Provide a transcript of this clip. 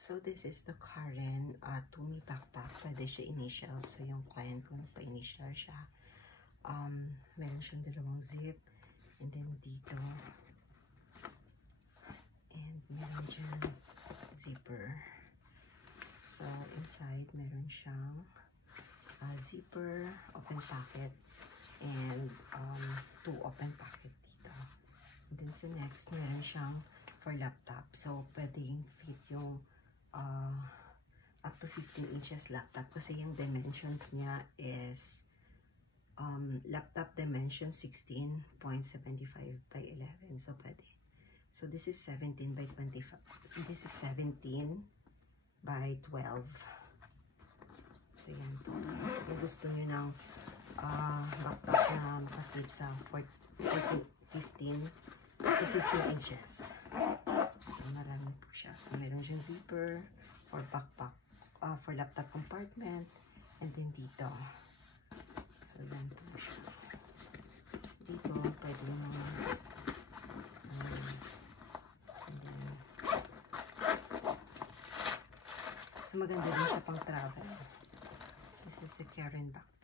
So this is the Karen Tumi backpack. Pwede siya initial. So yung client ko nagpa-initial siya. Meron siyang dalawang zip. And then dito. And meron dyan zipper. So inside meron siyang zipper, open pocket, and 2 open pocket dito. And then sa next, meron siyang for laptop. So pwedeng fit yung up to 15 inches laptop kasi yung dimensions niya is laptop dimension 16.75 by 11. So pwede. So this is 17 by 25. So this is 17 by 12. So yan po. Kung gusto nyo ng laptop na makafit sa 15 to 15 inches. So marami po siya. So meron siyang zipper for backpack, for laptop compartment, and then dito. So yan po siya. Dito, pwede mo so maganda din siya pang travel. This is a Karen backpack.